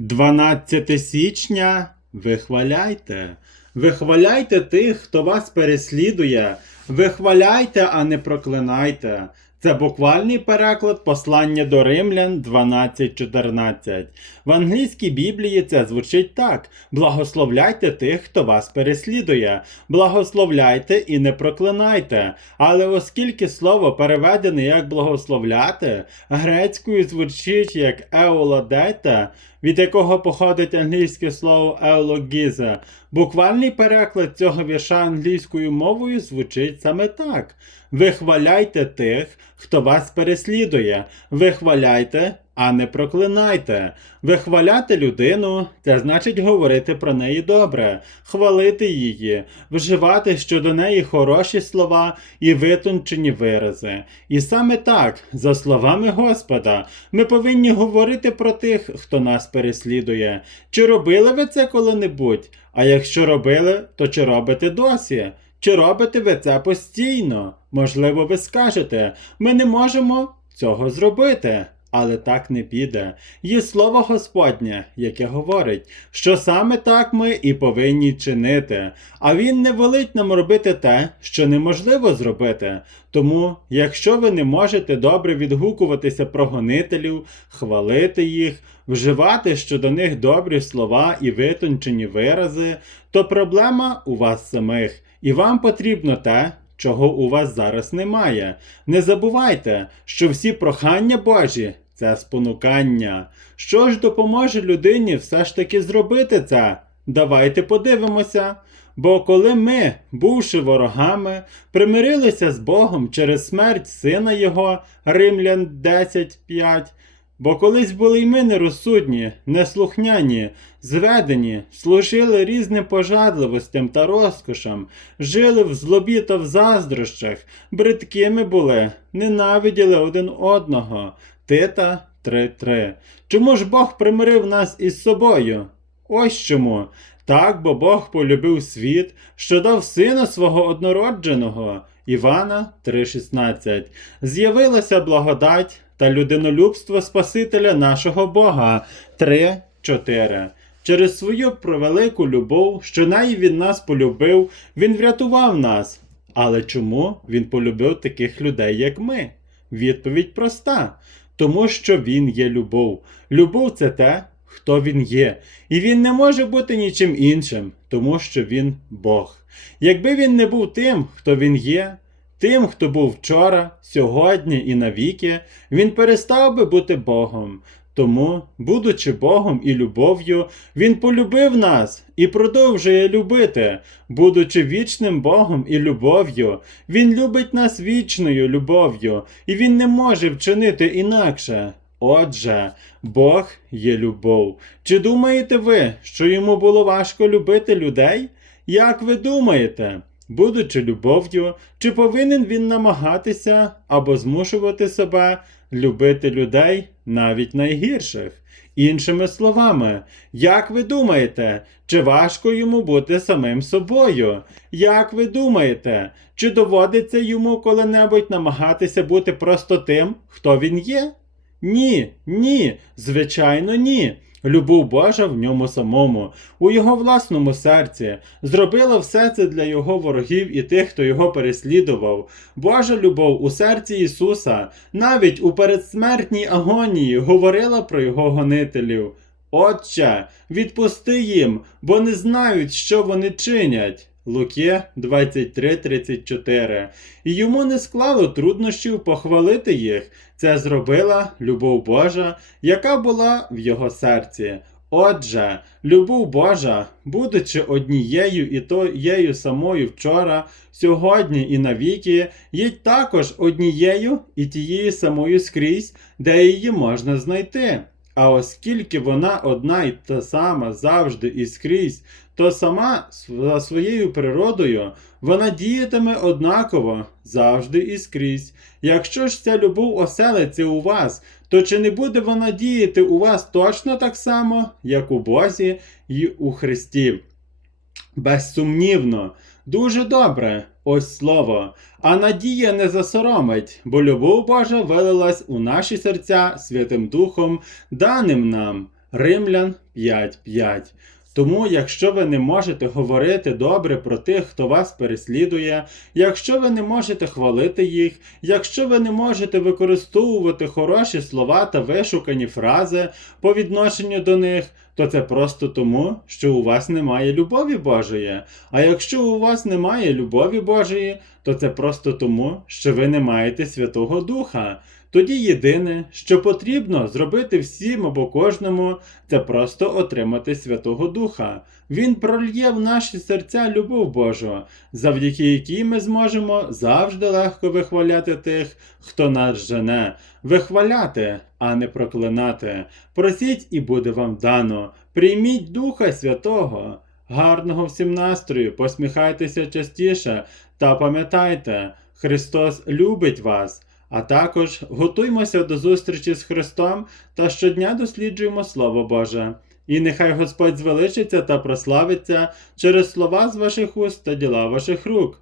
12 січня вихваляйте. Вихваляйте тих, хто вас переслідує. Вихваляйте, а не проклинайте. Це буквальний переклад послання до римлян 12.14. В англійській Біблії це звучить так: благословляйте тих, хто вас переслідує, благословляйте і не проклинайте. Але оскільки слово переведене як благословляти, грецькою звучить як еолодете, від якого походить англійське слово «еологіза». буквальний переклад цього вірша англійською мовою звучить саме так. Вихваляйте тих, хто вас переслідує. Вихваляйте, а не проклинайте. Вихваляти людину це значить говорити про неї добре, хвалити її, вживати щодо неї хороші слова і витончені вирази. І саме так, за словами Господа, ми повинні говорити про тих, хто нас переслідує. Чи робили ви це коли-небудь? А якщо робили, то чи робите досі? Чи робите ви це постійно? Можливо, ви скажете, ми не можемо цього зробити. Але так не піде. Є слово Господнє, яке говорить, що саме так ми і повинні чинити, а Він не велить нам робити те, що неможливо зробити. Тому, якщо ви не можете добре відгукуватися про гонителів, хвалити їх, вживати щодо них добрі слова і витончені вирази, то проблема у вас самих, і вам потрібно те, чого у вас зараз немає. Не забувайте, що всі прохання Божі це спонукання. Що ж допоможе людині все ж таки зробити це? Давайте подивимося. Бо коли ми, бувши ворогами, примирилися з Богом через смерть Сина Його, Римлян 10.5, Бо колись були й ми нерозсудні, неслухняні, зведені, служили різним пожадливостям та розкошам, жили в злобі та в заздрощах, бридкими були, ненавиділи один одного. Тита 3.3. Чому ж Бог примирив нас із собою? Ось чому. Так, бо Бог полюбив світ, що дав сина свого однородженого. Івана 3:16. З'явилася благодать та людинолюбство Спасителя нашого Бога 3.4. Через свою превелику любов, що неї він нас полюбив, він врятував нас. Але чому він полюбив таких людей, як ми? Відповідь проста: тому що він є любов. Любов це те, хто він є, і він не може бути нічим іншим, тому що він Бог. Якби він не був тим, хто він є, тим, хто був вчора, сьогодні і навіки, він перестав би бути Богом. Тому, будучи Богом і любов'ю, Він полюбив нас і продовжує любити. Будучи вічним Богом і любов'ю, Він любить нас вічною любов'ю, і Він не може вчинити інакше. Отже, Бог є любов. Чи думаєте ви, що йому було важко любити людей? Як ви думаєте? Будучи любов'ю, чи повинен він намагатися або змушувати себе любити людей навіть найгірших? Іншими словами, як ви думаєте, чи важко йому бути самим собою? Як ви думаєте, чи доводиться йому коли-небудь намагатися бути просто тим, хто він є? Ні, ні, звичайно, ні. Любов Божа в ньому самому, у його власному серці, зробила все це для його ворогів і тих, хто його переслідував. Божа любов у серці Ісуса, навіть у передсмертній агонії, говорила про його гонителів. Отче, відпусти їм, бо не знають, що вони чинять. Луки 23:34. І йому не склало труднощів похвалити їх. Це зробила любов Божа, яка була в його серці. Отже, любов Божа, будучи однією і тією самою вчора, сьогодні і навіки, є також однією і тією самою скрізь, де її можна знайти. А оскільки вона одна й та сама завжди і скрізь, то сама за своєю природою вона діятиме однаково завжди і скрізь. Якщо ж ця любов оселиться у вас, то чи не буде вона діяти у вас точно так само, як у Бозі і у Христі? Безсумнівно, дуже добре, ось слово. А надія не засоромить, бо любов Божа вилилась у наші серця Святим Духом, даним нам. Римлян 5.5. Тому, якщо ви не можете говорити добре про тих, хто вас переслідує, якщо ви не можете хвалити їх, якщо ви не можете використовувати хороші слова та вишукані фрази по відношенню до них, то це просто тому, що у вас немає любові Божої. А якщо у вас немає любові Божої, то це просто тому, що ви не маєте Святого Духа. Тоді єдине, що потрібно зробити всім або кожному, це просто отримати Святого Духа. Він прольє в наші серця любов Божу, завдяки якій ми зможемо завжди легко вихваляти тих, хто нас жене, вихваляти, а не проклинати. Просіть і буде вам дано. Прийміть Духа Святого. Гарного всім настрою, посміхайтеся частіше та пам'ятайте, Христос любить вас. А також готуймося до зустрічі з Христом та щодня досліджуємо Слово Боже. І нехай Господь звеличиться та прославиться через слова з ваших уст та діла ваших рук.